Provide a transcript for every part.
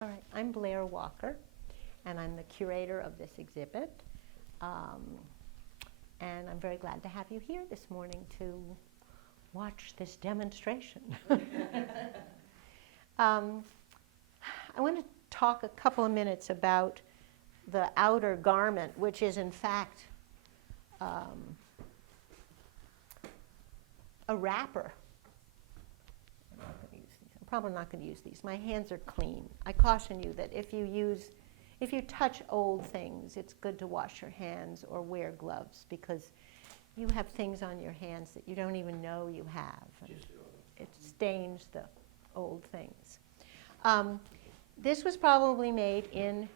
All right, I'm Blair Walker, and I'm the curator of this exhibit. And I'm very glad to have you here this morning to watch this demonstration. I want to talk a couple of minutes about the outer garment, which is in fact a wrapper. Probably not going to use these. My hands are clean. I caution you that if you touch old things, it's good to wash your hands or wear gloves because you have things on your hands that you don't even know you have. It stains the old things. This was probably made in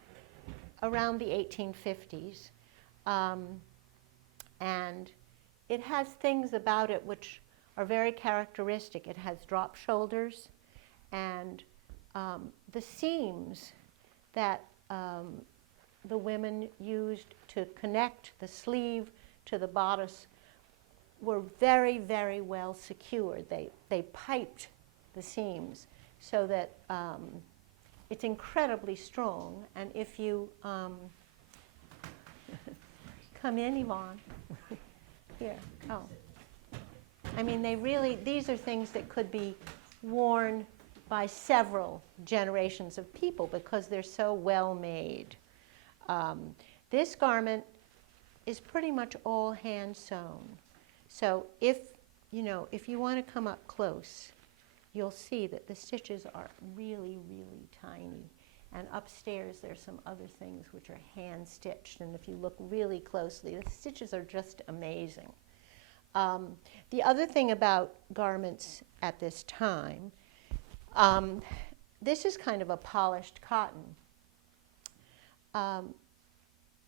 around the 1850s, and it has things about it which are very characteristic. It has drop shoulders. And the seams that the women used to connect the sleeve to the bodice were very, very well secured. They piped the seams so that it's incredibly strong. And if you come in, Yvonne, here, oh. I mean, these are things that could be worn by several generations of people because they're so well made. This garment is pretty much all hand sewn. So if you want to come up close, you'll see that the stitches are really, really tiny. And upstairs there's some other things which are hand stitched. And if you look really closely, the stitches are just amazing. The other thing about garments at this time, this is kind of a polished cotton.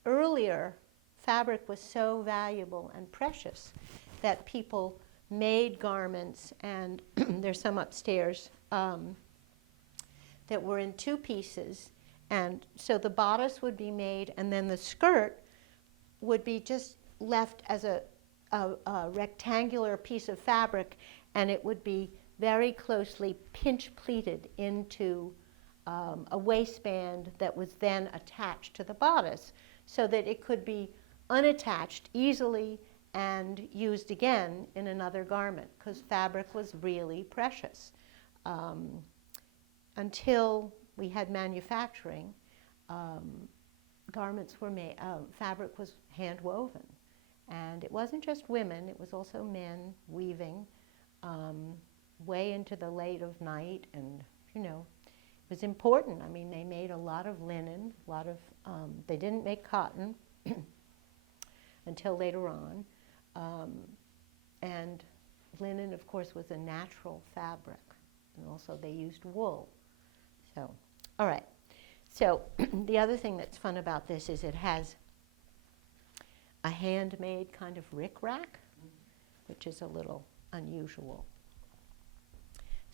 Earlier, fabric was so valuable and precious that people made garments, and there's some upstairs that were in two pieces. And so the bodice would be made, and then the skirt would be just left as a rectangular piece of fabric, and it would be very closely pinch pleated into a waistband that was then attached to the bodice so that it could be unattached easily and used again in another garment because fabric was really precious. Until we had manufacturing, garments were made, fabric was hand woven. And it wasn't just women, it was also men weaving way into the late of night, and it was important. I mean, they made a lot of linen, they didn't make cotton until later on, and linen, of course, was a natural fabric, and also they used wool. So, all right. So the other thing that's fun about this is it has a handmade kind of rickrack, which is a little unusual.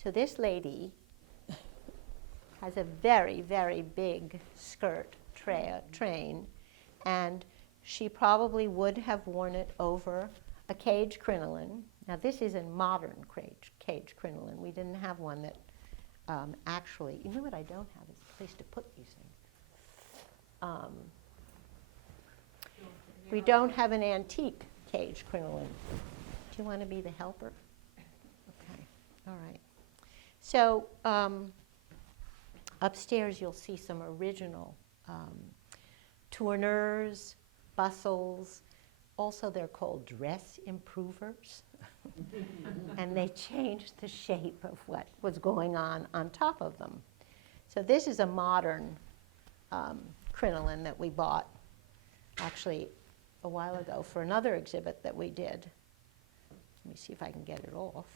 So this lady has a very, very big skirt train, and she probably would have worn it over a cage crinoline. Now this is a modern cage crinoline. We didn't have one that actually, you know what I don't have is a place to put these things. We don't have an antique cage crinoline. Do you want to be the helper? Okay, all right. So upstairs you'll see some original tourneurs, bustles. Also they're called dress improvers. And they changed the shape of what was going on top of them. So this is a modern crinoline that we bought actually a while ago for another exhibit that we did. Let me see if I can get it off.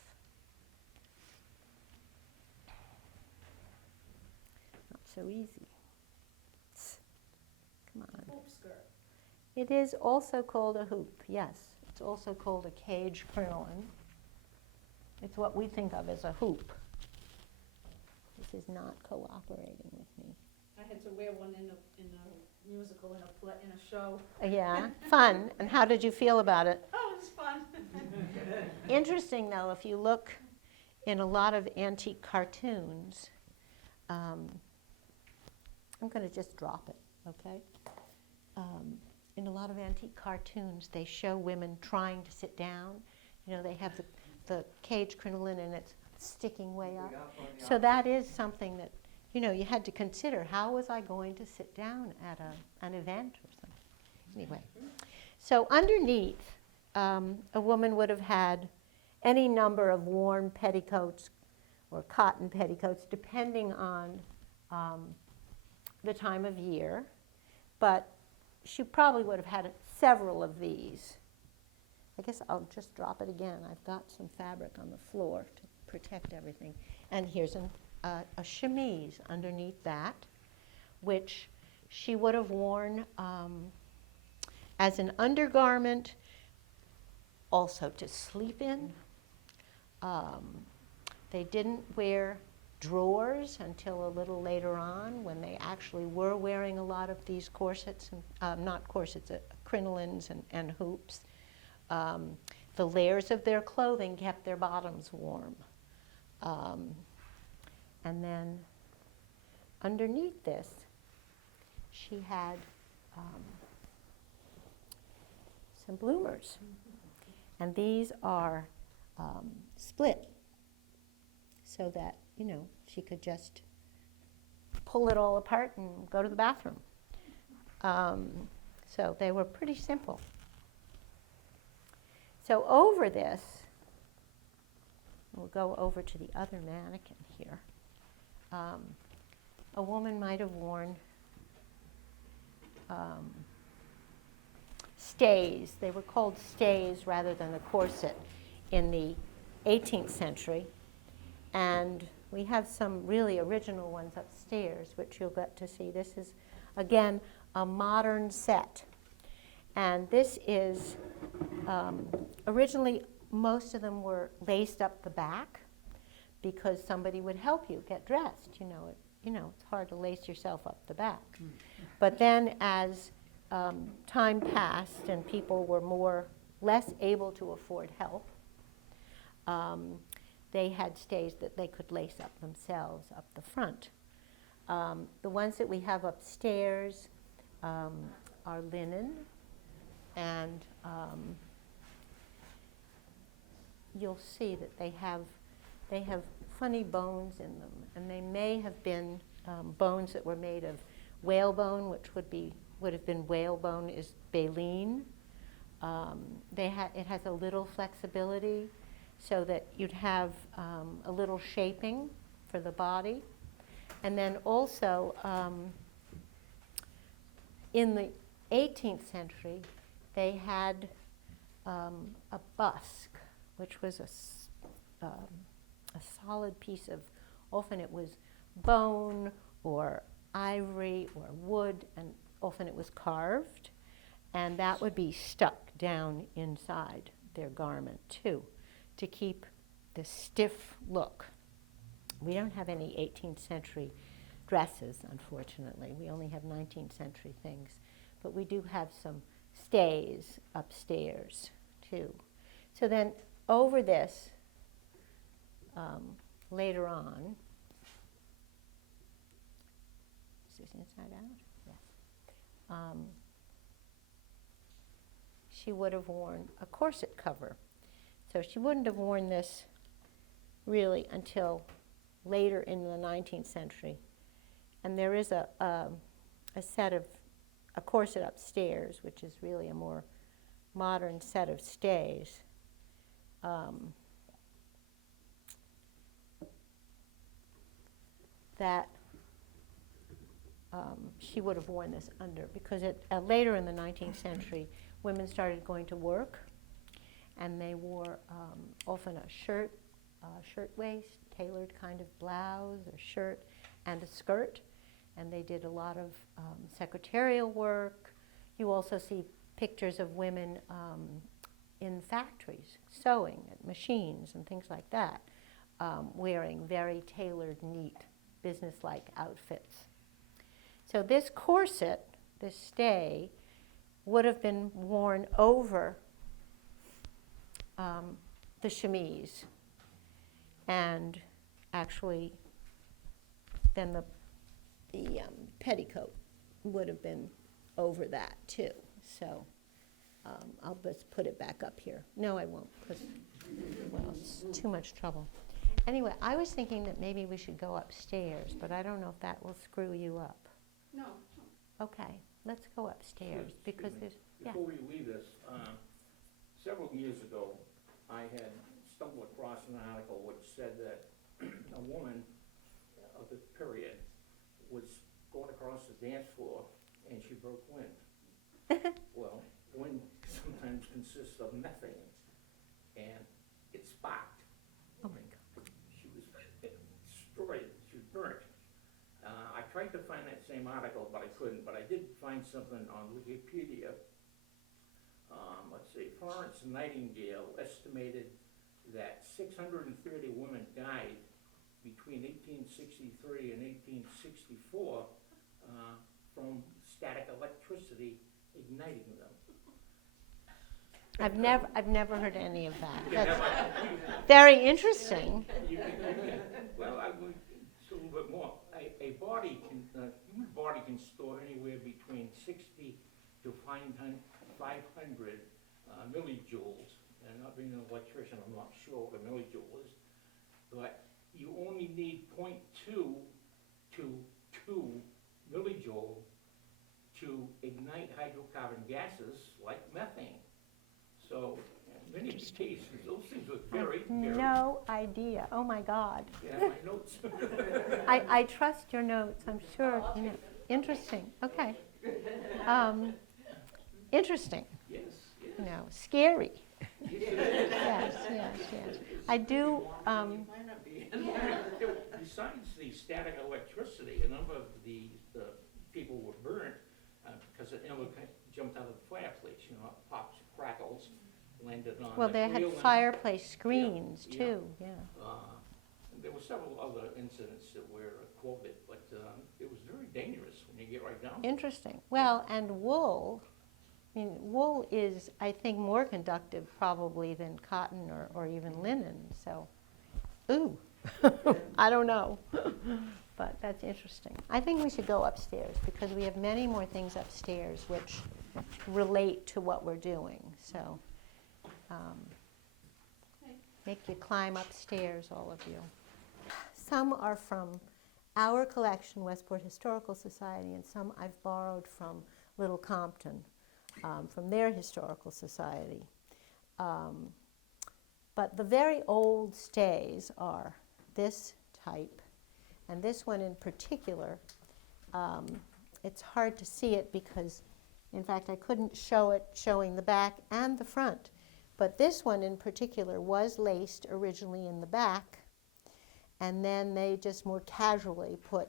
Not so easy. Come on. Hoop skirt. It is also called a hoop, yes. It's also called a cage crinoline. It's what we think of as a hoop. This is not cooperating with me. I had to wear one in a musical, in a show. Yeah, fun. And how did you feel about it? Oh, it was fun. Interesting, though, if you look in a lot of antique cartoons, I'm going to just drop it, okay? In a lot of antique cartoons, they show women trying to sit down. You know, they have the cage crinoline and it's sticking way up. So that is something that, you know, you had to consider. How was I going to sit down at an event or something? Anyway, so underneath, a woman would have had any number of worn petticoats or cotton petticoats, depending on the time of year. But she probably would have had several of these. I guess I'll just drop it again. I've got some fabric on the floor to protect everything. And here's a chemise underneath that, which she would have worn as an undergarment, also to sleep in. They didn't wear drawers until a little later on, when they actually were wearing a lot of these corsets, and, not corsets, crinolines and hoops. The layers of their clothing kept their bottoms warm. And then underneath this, she had some bloomers. And these are split, so that, you know, she could just pull it all apart and go to the bathroom. So they were pretty simple. So over this, we'll go over to the other mannequin here. A woman might have worn stays. They were called stays rather than a corset in the 18th century. And we have some really original ones upstairs, which you'll get to see. This is, again, a modern set. And this is, originally, most of them were laced up the back because somebody would help you get dressed. You know, it's hard to lace yourself up the back. But then as time passed and people were less able to afford help, they had stays that they could lace up themselves up the front. The ones that we have upstairs are linen, and you'll see that they have funny bones in them, and they may have been bones that were made of whalebone, which would have been whalebone is baleen. It has a little flexibility, so that you'd have a little shaping for the body. And then also, in the 18th century, they had a busk, which was a solid piece of, often it was bone or ivory or wood, and often it was carved, and that would be stuck down inside their garment too, to keep the stiff look. We don't have any 18th century dresses, unfortunately. We only have 19th century things. But we do have some stays upstairs, too. So then over this, later on, is this inside out? Yes. She would have worn a corset cover. So she wouldn't have worn this really until later in the 19th century. And there is a corset upstairs, which is really a more modern set of stays. That she would have worn this under, because later in the 19th century, women started going to work, and they wore often a shirt waist, tailored kind of blouse or shirt, and a skirt. And they did a lot of secretarial work. You also see pictures of women in factories, sewing at machines and things like that, wearing very tailored, neat, business-like outfits. So this corset, this stay, would have been worn over the chemise, and actually then petticoat would have been over that too. So I'll just put it back up here. No, I won't, because, well, it's too much trouble. Anyway, I was thinking that maybe we should go upstairs, but I don't know if that will screw you up. No. Okay, let's go upstairs, because there's, yeah. Before we leave this, several years ago, I had stumbled across an article which said that a woman of the period was going across the dance floor and she broke wind. Well, wind sometimes consists of methane, and it sparked. Oh my God. She was destroyed, she was burnt. I tried to find that same article, but I couldn't, but I did find something on Wikipedia. Let's see, Florence Nightingale estimated that 630 women died between 1863 and 1864 from static electricity igniting them. I've never heard any of that. Yeah, That's very interesting. Well, it's a little bit more. A body can, human body can store anywhere between 60 to 500 millijoules. And not being an electrician, I'm not sure what a millijoule is, but you only need 0.2 to 2 millijoule to ignite hydrocarbon gases like methane. So in many cases, those things are very, very... No idea. Oh my God. Yeah, my notes. I trust your notes, I'm sure. You know. Interesting, okay. Interesting, Yes, yes. you know, scary. Yes, it is. Yes. I do, Besides the static electricity, a number of the people were burnt because it jumped out of the fireplace, you know, it pops, crackles, landed on well, the they had railing. fireplace screens yeah. too, yeah. There were several other incidents that were quoted, but it was very dangerous when you get right down to it. Interesting. Well, and wool, I mean, wool is, I think, more conductive probably than cotton or even linen, so, ooh, I don't know. But that's interesting. I think we should go upstairs because we have many more things upstairs which relate to what we're doing, so make you climb upstairs, all of you. Some are from our collection, Westport Historical Society, and some I've borrowed from Little Compton, from their historical society. But the very old stays are this type, and this one in particular. It's hard to see it because, in fact, I couldn't show it showing the back and the front. But this one in particular was laced originally in the back, and then they just more casually put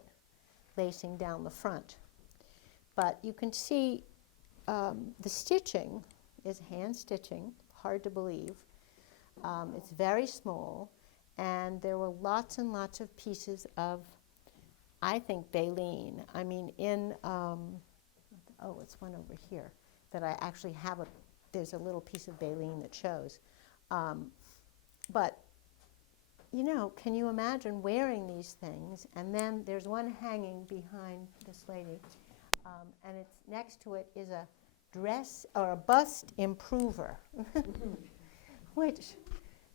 lacing down the front. But you can see the stitching is hand stitching, hard to believe. It's very small, and there were lots and lots of pieces of, I think, baleen. I mean, it's one over here that I actually have there's a little piece of baleen that shows. But, you know, can you imagine wearing these things? And then there's one hanging behind this lady, and it's next to it is a dress or a bust improver, which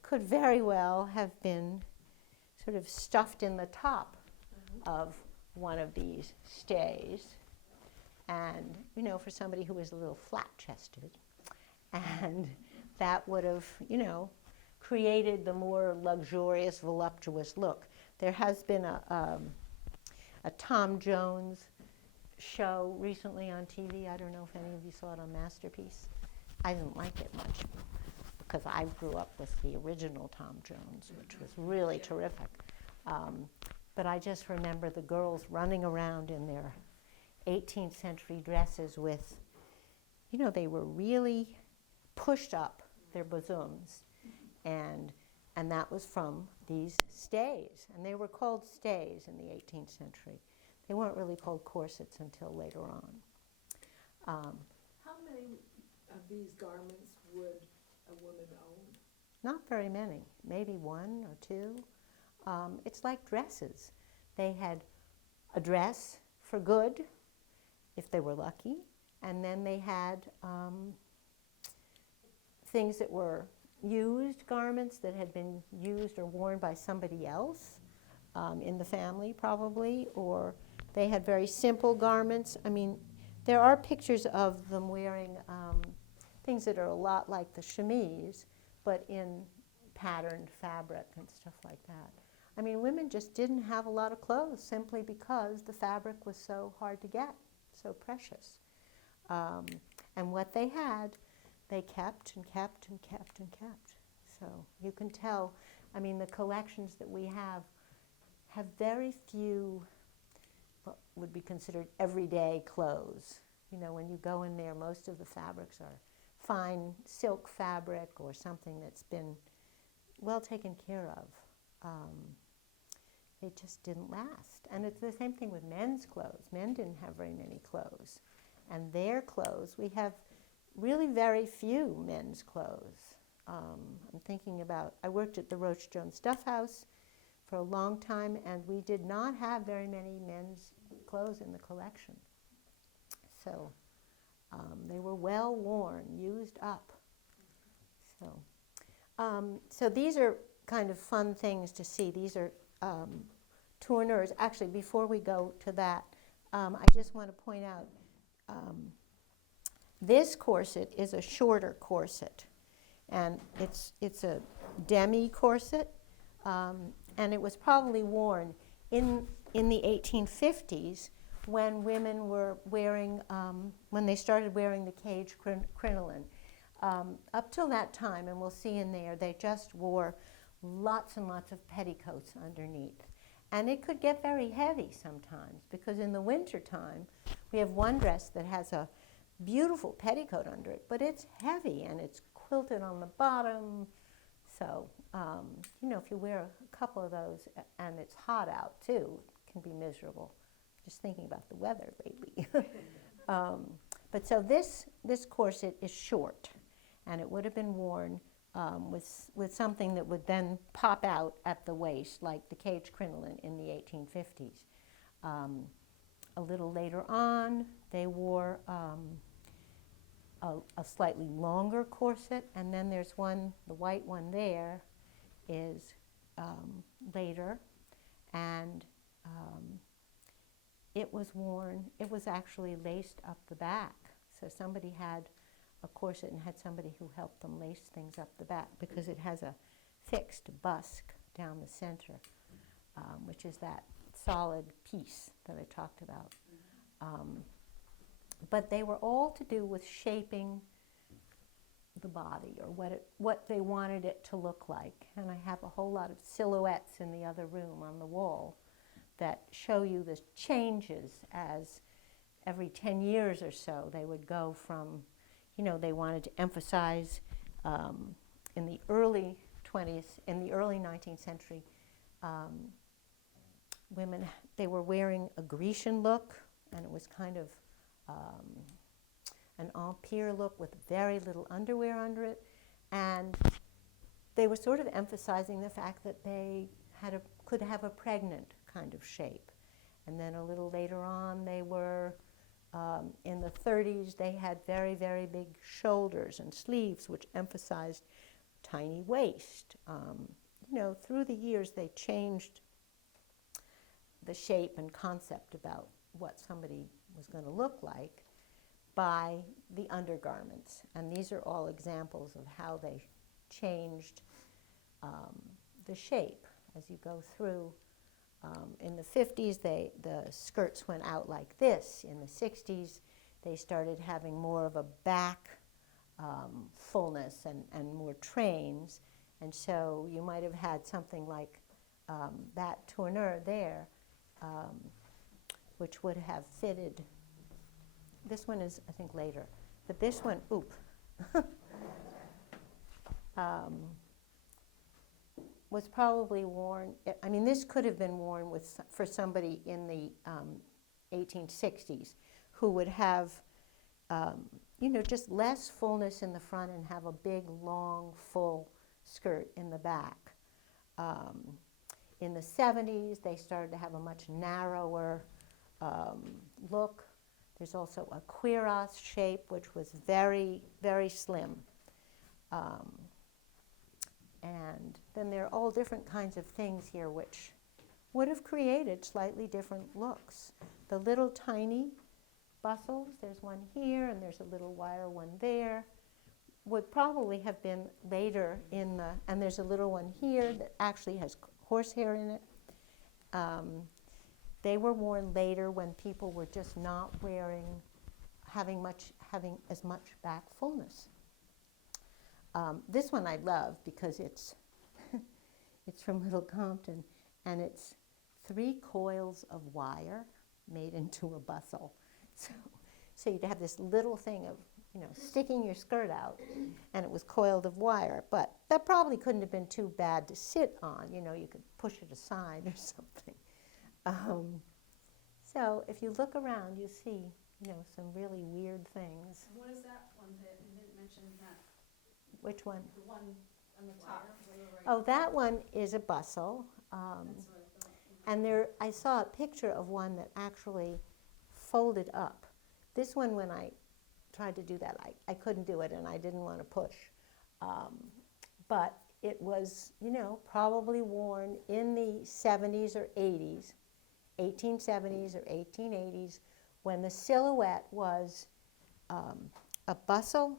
could very well have been sort of stuffed in the top of one of these stays. And, you know, for somebody who was a little flat-chested, and that would have, you know, created the more luxurious, voluptuous look. There has been a Tom Jones show recently on TV. I don't know if any of you saw it on Masterpiece. I didn't like it much because I grew up with the original Tom Jones, which was really terrific. But I just remember the girls running around in their 18th century dresses with, you know, they were really pushed up, their bosoms, and that was from these stays. And they were called stays in the 18th century. They weren't really called corsets until later on. How many of these garments would a woman own? Not very many, maybe one or two. It's like dresses. They had a dress for good, if they were lucky, and then they had things that were used garments that had been used or worn by somebody else in the family probably, or they had very simple garments. I mean, there are pictures of them wearing things that are a lot like the chemise, but in patterned fabric and stuff like that. I mean, women just didn't have a lot of clothes simply because the fabric was so hard to get, so precious. And what they had, they kept and kept and kept and kept. So you can tell, I mean, the collections that we have very few what would be considered everyday clothes. You know, when you go in there, most of the fabrics are fine silk fabric or something that's been well taken care of. They just didn't last. And it's the same thing with men's clothes. Men didn't have very many clothes. And their clothes, we have really very few men's clothes. I'm thinking about, I worked at the Roach Jones Stuff House for a long time, and we did not have very many men's clothes in the collection. So they were well worn, used up. So these are kind of fun things to see. These are tourneurs. Actually, before we go to that, I just want to point out this corset is a shorter corset, and it's a demi corset, and it was probably worn in the 1850s when women were wearing, when they started wearing the cage crinoline. Up till that time, and we'll see in there, they just wore lots and lots of petticoats underneath. And it could get very heavy sometimes, because in the winter time, we have one dress that has a beautiful petticoat under it, but it's heavy and it's quilted on the bottom. So, you know, if you wear a couple of those and it's hot out too, it can be miserable. Just thinking about the weather lately. But so this corset is short, and it would have been worn with something that would then pop out at the waist, like the cage crinoline in the 1850s. A little later on, they wore a slightly longer corset, and then there's one, the white one there, is later, and it was worn, it was actually laced up the back. So somebody had a corset and had somebody who helped them lace things up the back, because it has a fixed busk down the center, which is that solid piece that I talked about. But they were all to do with shaping the body, or what they wanted it to look like. And I have a whole lot of silhouettes in the other room on the wall that show you the changes as every 10 years or so they would go from, you know, they wanted to emphasize in the early 19th century, women, they were wearing a Grecian look, and it was kind of an empire look with very little underwear under it, and they were sort of emphasizing the fact that they could have a pregnant kind of shape. And then a little later on, they were, in the 30s, they had very, very big shoulders and sleeves, which emphasized tiny waist. You know, through the years, they changed the shape and concept about what somebody was going to look like by the undergarments. And these are all examples of how they changed the shape as you go through. In the 50s, the skirts went out like this. In the 60s, they started having more of a back fullness and more trains. And so you might have had something like that tournure there, which would have fitted. This one is, I think, later. But this one, was probably worn, I mean, this could have been worn for somebody in the 1860s who would have, you know, just less fullness in the front and have a big, long, full skirt in the back. In the 70s, they started to have a much narrower look. There's also a cuirass shape, which was very, very slim. And then there are all different kinds of things here which would have created slightly different looks. The little tiny bustles, there's one here and there's a little wire one there, would probably have been later in the, and there's a little one here that actually has horsehair in it. They were worn later when people were just not having as much back fullness. This one I love because it's it's from Little Compton, and it's 3 coils of wire made into a bustle. So you'd have this little thing of, sticking your skirt out, and it was coiled of wire. But that probably couldn't have been too bad to sit on. You could push it aside or something. So if you look around, you see, some really weird things. What is that one that you didn't mention that? Which one? The one on the top. Oh, that one is a bustle. That's what I thought. And I saw a picture of one that actually folded up. This one, when I tried to do that, I couldn't do it, and I didn't want to push. But it was, probably worn in the 70s or 80s, 1870s or 1880s, when the silhouette was a bustle,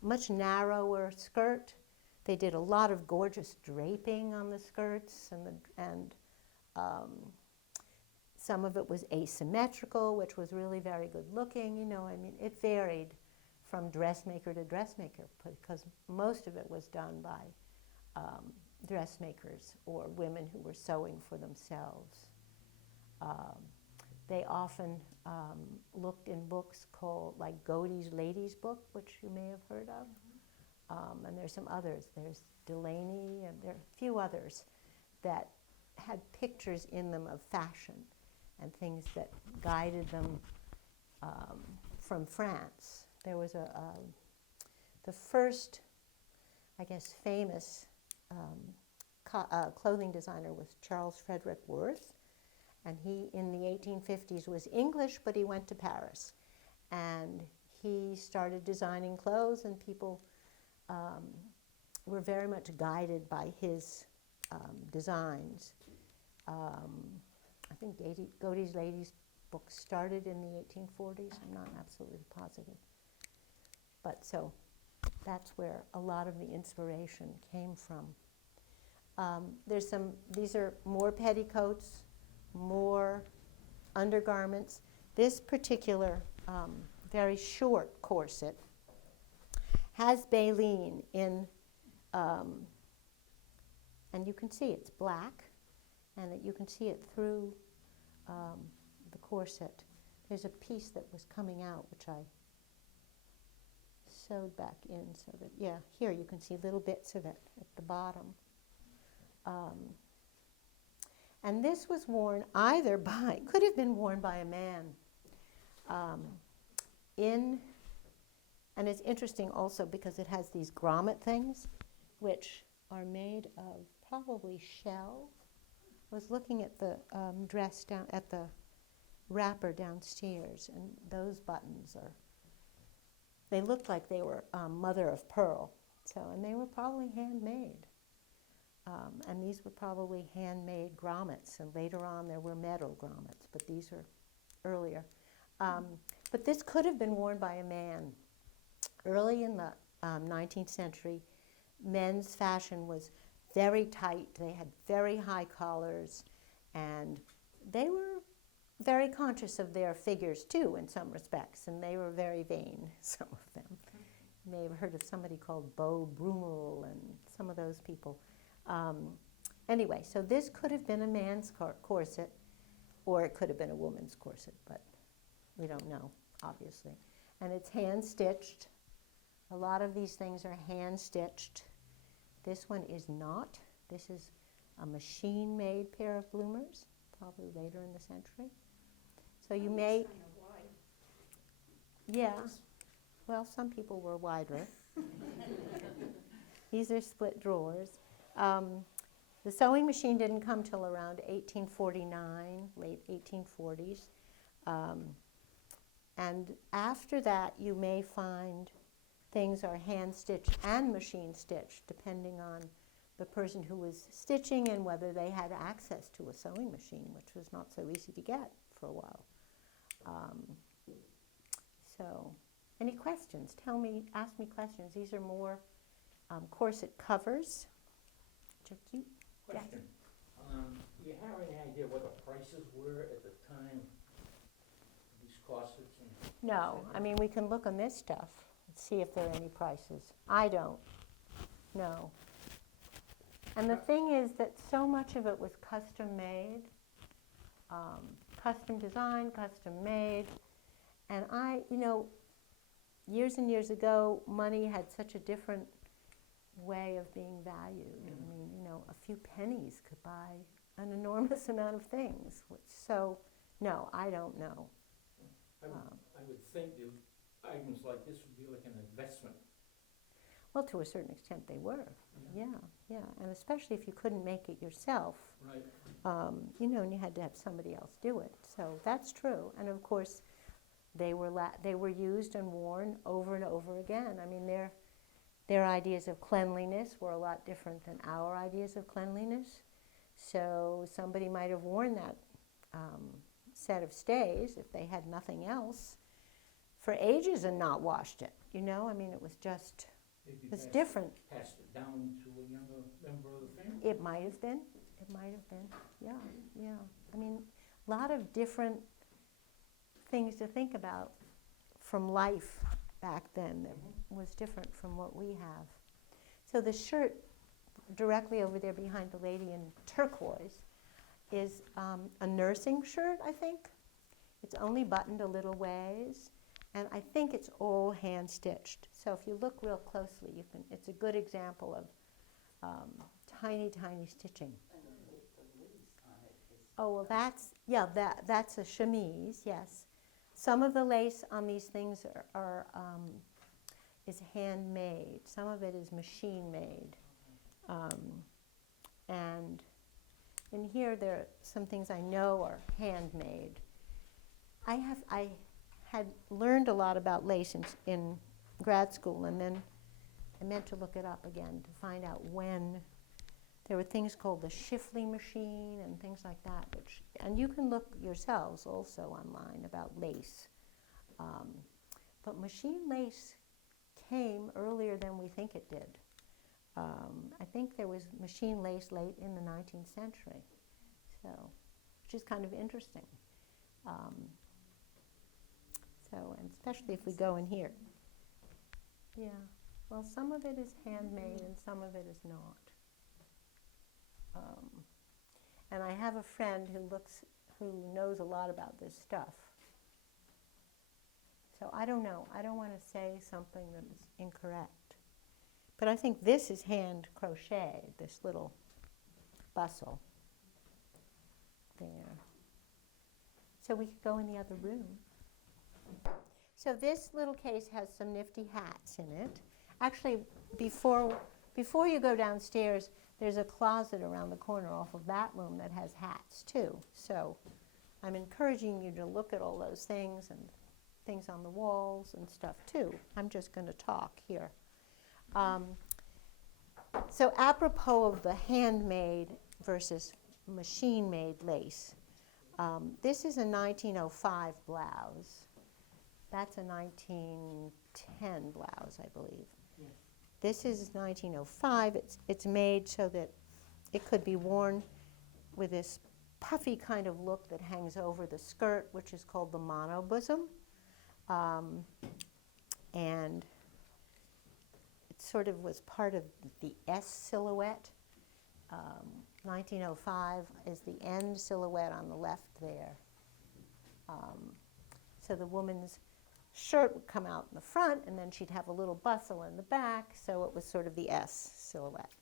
much narrower skirt. They did a lot of gorgeous draping on the skirts, and some of it was asymmetrical, which was really very good looking. It varied from dressmaker to dressmaker because most of it was done by dressmakers or women who were sewing for themselves. They often looked in books called, like Godey's Ladies Book, which you may have heard of. And there's some others. There's Delaney, and there are a few others that had pictures in them of fashion and things that guided them from France. There was the first, I guess, famous clothing designer was Charles Frederick Worth, and he, in the 1850s, was English, but he went to Paris. And he started designing clothes, and people were very much guided by his designs. I think Godey's Ladies book started in the 1840s. I'm not absolutely positive. But so that's where a lot of the inspiration came from. These are more petticoats, more undergarments. This particular very short corset has baleen in, and you can see it's black, and you can see it through the corset. There's a piece that was coming out, which I sewed back in so that, here you can see little bits of it at the bottom. And this was worn either could have been worn by a man and it's interesting also because it has these grommet things, which are made of probably shell. I was looking at the dress down at the wrapper downstairs, and those buttons they looked like they were mother of pearl. And they were probably handmade. And these were probably handmade grommets, and later on there were metal grommets, but these are earlier. But this could have been worn by a man. Early in the 19th century, men's fashion was very tight. They had very high collars, and they were very conscious of their figures too in some respects, and they were very vain, some of them. You may have heard of somebody called Beau Brummel and some of those people. Anyway, so this could have been a man's corset, or it could have been a woman's corset, but we don't know, obviously. And it's hand-stitched. A lot of these things are hand-stitched. This one is not. This is a machine-made pair of bloomers, probably later in the century. So you may... Kind of wide. Yeah. Well, some people were wider. These are split drawers. The sewing machine didn't come till around 1849, late 1840s. And after that, you may find things are hand-stitched and machine-stitched, depending on the person who was stitching and whether they had access to a sewing machine, which was not so easy to get for a while. So, any questions? Ask me questions. These are more corset covers, which are cute. Question. Do you have any idea what the prices were at the time of these corsets? And No, I mean, we can look on this stuff and see if there are any prices. I don't. No. And the thing is that so much of it was custom made, custom designed, custom made. And years and years ago, money had such a different way of being valued. I mean, a few pennies could buy an enormous amount of things. So, no, I don't know. I would think that items like this would be like an investment. Well, to a certain extent, they were. Yeah, and especially if you couldn't make it yourself. Right. And you had to have somebody else do it. So that's true. And of course, they were used and worn over and over again. I mean, their ideas of cleanliness were a lot different than our ideas of cleanliness. So somebody might have worn that set of stays if they had nothing else for ages and not washed it. I mean, it was just, it's different. Passed it down to a younger member of the family? It might have been. Yeah. I mean, a lot of different things to think about from life back then that was different from what we have. So the shirt directly over there behind the lady in turquoise is a nursing shirt, I think. It's only buttoned a little ways, and I think it's all hand-stitched. So if you look real closely, it's a good example of tiny, tiny stitching. Oh, well, that's a chemise, yes. Some of the lace on these things is handmade. Some of it is machine-made. And in here, there are some things I know are handmade. I had learned a lot about lace in grad school, and then I meant to look it up again to find out when. There were things called the Shifley machine and things like that, and you can look yourselves also online about lace. But machine lace came earlier than we think it did. I think there was machine lace late in the 19th century, which is kind of interesting. And especially if we go in here. Yeah, well, some of it is handmade and some of it is not. And I have a friend who knows a lot about this stuff. So I don't know. I don't want to say something that is incorrect. But I think this is hand crocheted, this little bustle there. So we could go in the other room. So this little case has some nifty hats in it. Actually, before you go downstairs, there's a closet around the corner off of that room that has hats too. So I'm encouraging you to look at all those things and things on the walls and stuff too. I'm just going to talk here. So apropos of the handmade versus machine-made lace, this is a 1905 blouse. That's a 1910 blouse, I believe. Yes. This is 1905. It's made so that it could be worn with this puffy kind of look that hangs over the skirt, which is called the mono bosom. And it sort of was part of the S silhouette. 1905 is the end silhouette on the left there. So the woman's shirt would come out in the front, and then she'd have a little bustle in the back, so it was sort of the S silhouette.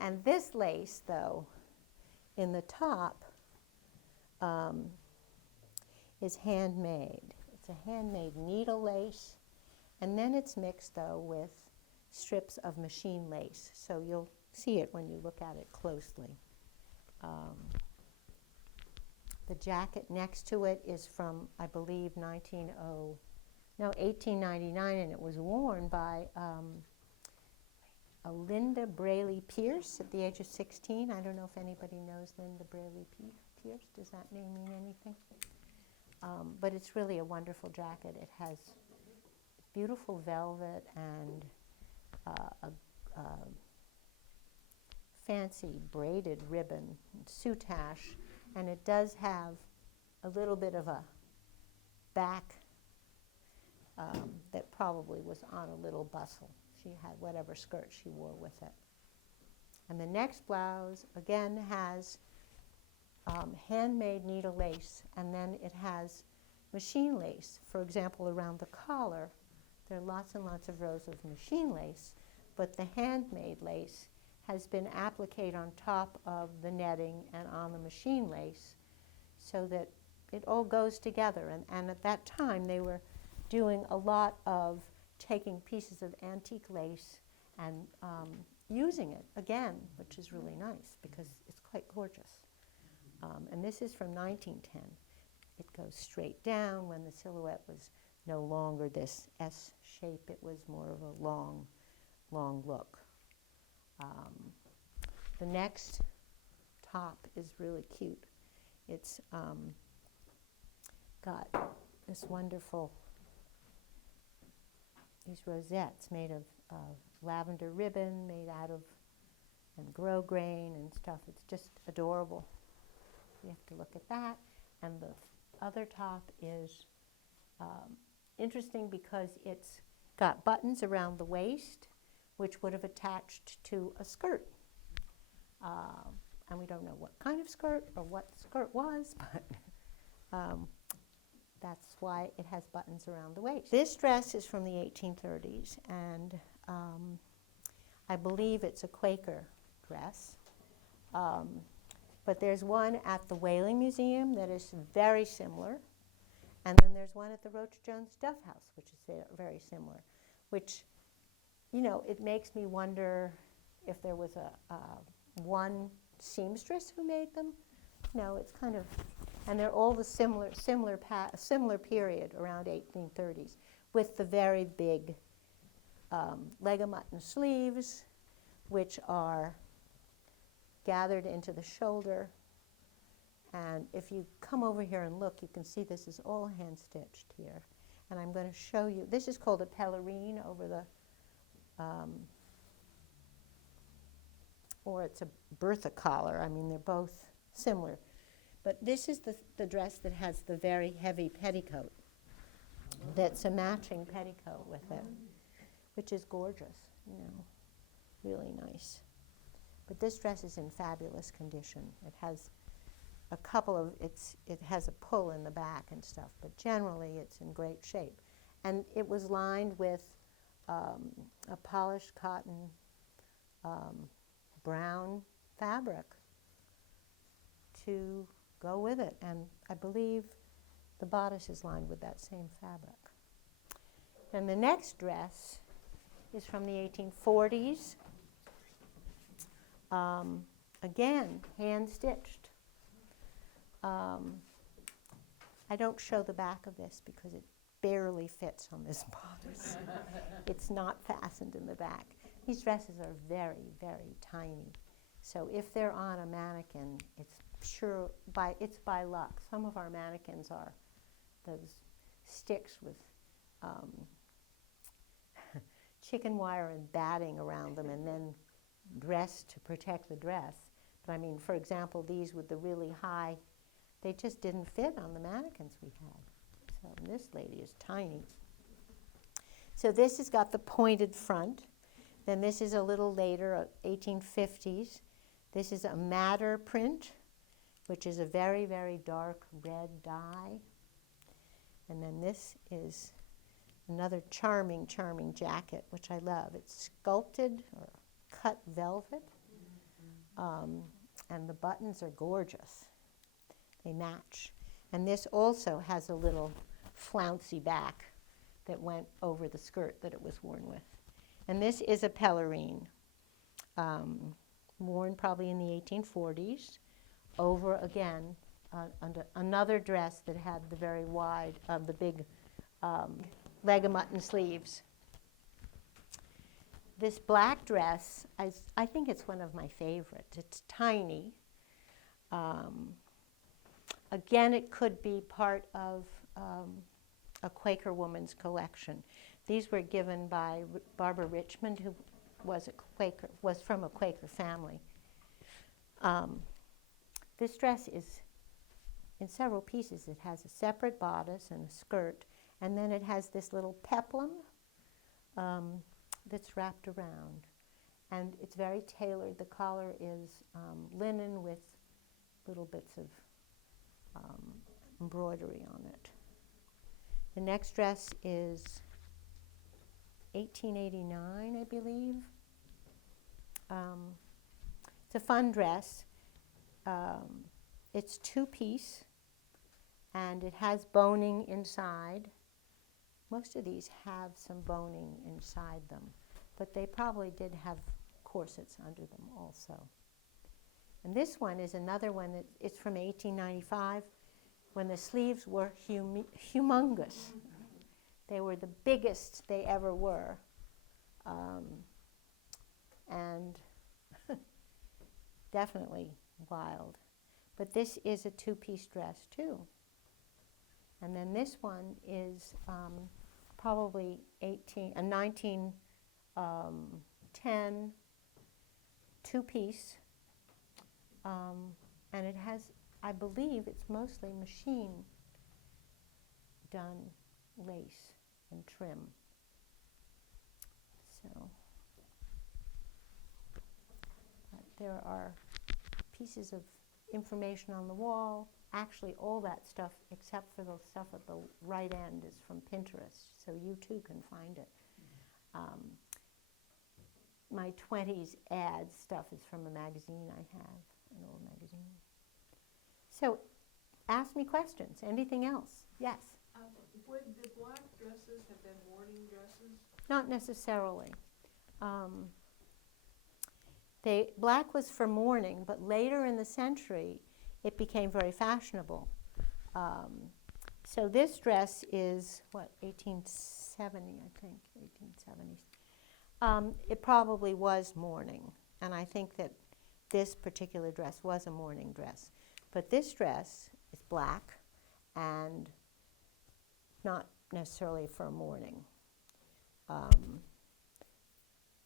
And this lace, though, in the top, is handmade. It's a handmade needle lace, and then it's mixed, though, with strips of machine lace, so you'll see it when you look at it closely. The jacket next to it is from, I believe, 1899, and it was worn by a Linda Brayley Pierce at the age of 16. I don't know if anybody knows Linda Brayley Pierce. Does that name mean anything? But it's really a wonderful jacket. It has beautiful velvet and a fancy braided ribbon, soutache, and it does have a little bit of a back that probably was on a little bustle. She had whatever skirt she wore with it. And the next blouse, again, has handmade needle lace, and then it has machine lace. For example, around the collar, there are lots and lots of rows of machine lace, but the handmade lace has been appliqued on top of the netting and on the machine lace so that it all goes together. And at that time, they were doing a lot of taking pieces of antique lace and using it again, which is really nice because it's quite gorgeous. And this is from 1910. It goes straight down. When the silhouette was no longer this S shape, it was more of a long, long look. The next top is really cute. It's got this wonderful, these rosettes made of lavender ribbon, made out of, and grosgrain and stuff. It's just adorable. You have to look at that. And the other top is interesting because it's got buttons around the waist, which would have attached to a skirt. And we don't know what kind of skirt or what the skirt was, but that's why it has buttons around the waist. This dress is from the 1830s, and I believe it's a Quaker dress. But there's one at the Whaling Museum that is very similar, and then there's one at the Roach Jones Duff House, which is very similar, which, you know, it makes me wonder if there was a one seamstress who made them. No, it's kind of, and they're all the similar period around 1830s, with the very big leg of mutton sleeves, which are gathered into the shoulder. And if you come over here and look, you can see this is all hand stitched here. And I'm going to show you, this is called a pelerine over the, or it's a Bertha collar. I mean, they're both similar. But this is the dress that has the very heavy petticoat. That's a matching petticoat with it, which is gorgeous, you know, really nice. But this dress is in fabulous condition. It has a couple of, it has a pull in the back and stuff, but generally it's in great shape. And it was lined with a polished cotton brown fabric to go with it. And I believe the bodice is lined with that same fabric. And the next dress is from the 1840s. Again, hand-stitched. I don't show the back of this because it barely fits on this bodice. It's not fastened in the back. These dresses are very, very tiny. So if they're on a mannequin, it's by luck. Some of our mannequins are those sticks with chicken wire and batting around them and then dress to protect the dress. But I mean, for example, these with the really high, they just didn't fit on the mannequins we had. So this lady is tiny. So this has got the pointed front. Then this is a little later, 1850s. This is a madder print, which is a very, very dark red dye. And then this is another charming, charming jacket, which I love. It's sculpted or cut velvet, and the buttons are gorgeous. They match. And this also has a little flouncy back that went over the skirt that it was worn with. And this is a pelerine, worn probably in the 1840s, over, again, another dress that had the very wide, the big leg of mutton sleeves. This black dress, I think it's one of my favorites. It's tiny. Again, it could be part of a Quaker woman's collection. These were given by Barbara Richmond, who was from a Quaker family. This dress is in several pieces. It has a separate bodice and a skirt, and then it has this little peplum that's wrapped around. And it's very tailored. The collar is linen with little bits of embroidery on it. The next dress is 1889, I believe. It's a fun dress. It's two-piece, and it has boning inside. Most of these have some boning inside them, but they probably did have corsets under them also. And this one is another one that it's from 1895, when the sleeves were humongous. They were the biggest they ever were, and definitely wild. But this is a two-piece dress too. And then this one is probably 1910 two-piece, and it has, I believe, it's mostly machine done lace and trim. So there are pieces of information on the wall. Actually, all that stuff, except for the stuff at the right end, is from Pinterest, so you too can find it. My 20s ad stuff is from a magazine I have, an old magazine. So, ask me questions. Anything else? Yes? Would the black dresses have been morning dresses? Not necessarily. Black was for mourning, but later in the century, it became very fashionable. So this dress is, 1870, I think, 1870s. It probably was mourning, and I think that this particular dress was a mourning dress. But this dress is black and not necessarily for mourning.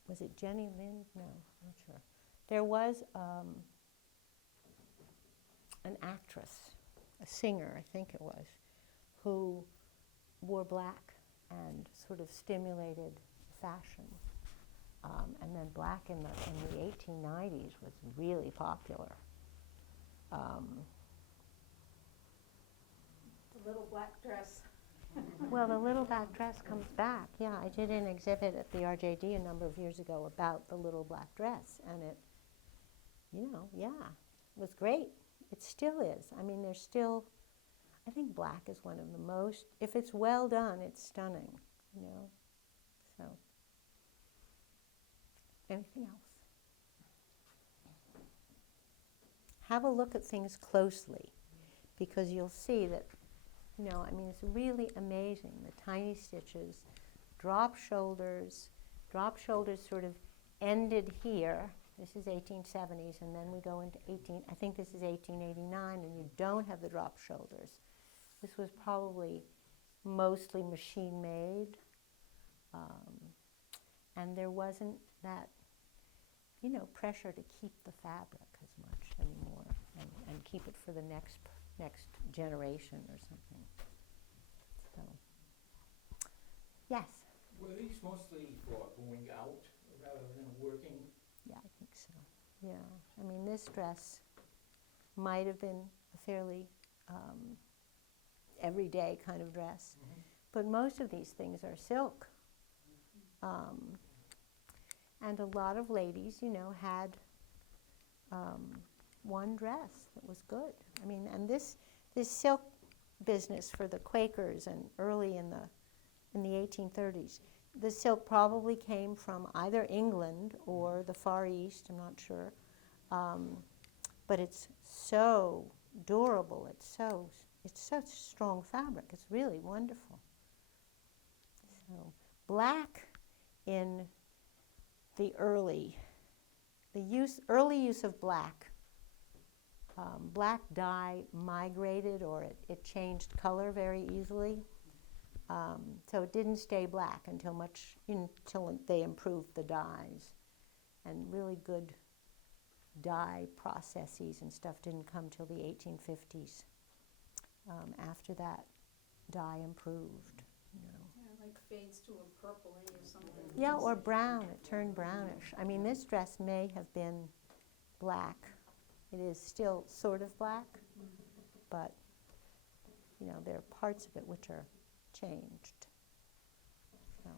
Was it Jenny Lind? No, I'm not sure. There was an actress, a singer, I think it was, who wore black and sort of stimulated fashion. And then black in the 1890s was really popular. The little black dress. Well, the little black dress comes back. Yeah, I did an exhibit at the RJD a number of years ago about the little black dress, and it, was great. It still is. I mean, there's still, I think black is one of the most, if it's well done, it's stunning, so. Anything else? Have a look at things closely, because you'll see that, it's really amazing. The tiny stitches, drop shoulders sort of ended here. This is 1870s, and then we go into I think this is 1889, and you don't have the drop shoulders. This was probably mostly machine made, and there wasn't that, pressure to keep the fabric as much anymore, and keep it for the next generation or something. So, yes? Were these mostly for going out rather than working? Yeah, I think so. Yeah, I mean, this dress might have been a fairly everyday kind of dress, but most of these things are silk. And a lot of ladies, had one dress that was good. I mean, and this silk business for the Quakers and early in the 1830s, the silk probably came from either England or the Far East, I'm not sure. But it's so durable. It's such strong fabric. It's really wonderful. So black in the early use of black. Black dye migrated, or it changed color very easily. So it didn't stay black until they improved the dyes. And really good dye processes and stuff didn't come till the 1850s. After that, dye improved. Yeah, like fades to a purpley or something. Yeah, or brown. It turned brownish. I mean, this dress may have been black. It is still sort of black, but there are parts of it which are changed. So.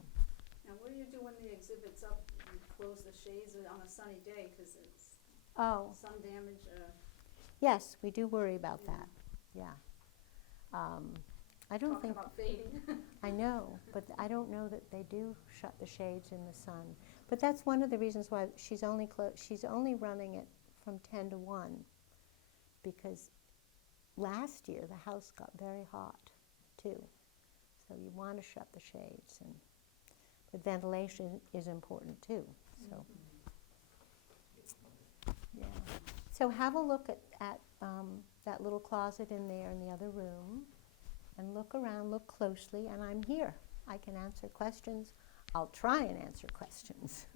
Now, what do you do when the exhibit's up? You close the shades on a sunny day because it's sun damage? Yes, we do worry about that. Yeah. I don't Talking think. about fading. I know, but I don't know that they do shut the shades in the sun. But that's one of the reasons why she's only running it from 10 to 1, because last year the house got very hot too. So you want to shut the shades, but ventilation is important too. So yeah. So have a look at that little closet in there in the other room, and look around, look closely, and I'm here. I can answer questions. I'll try and answer questions.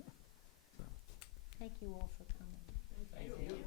Thank you all for coming. Thank you.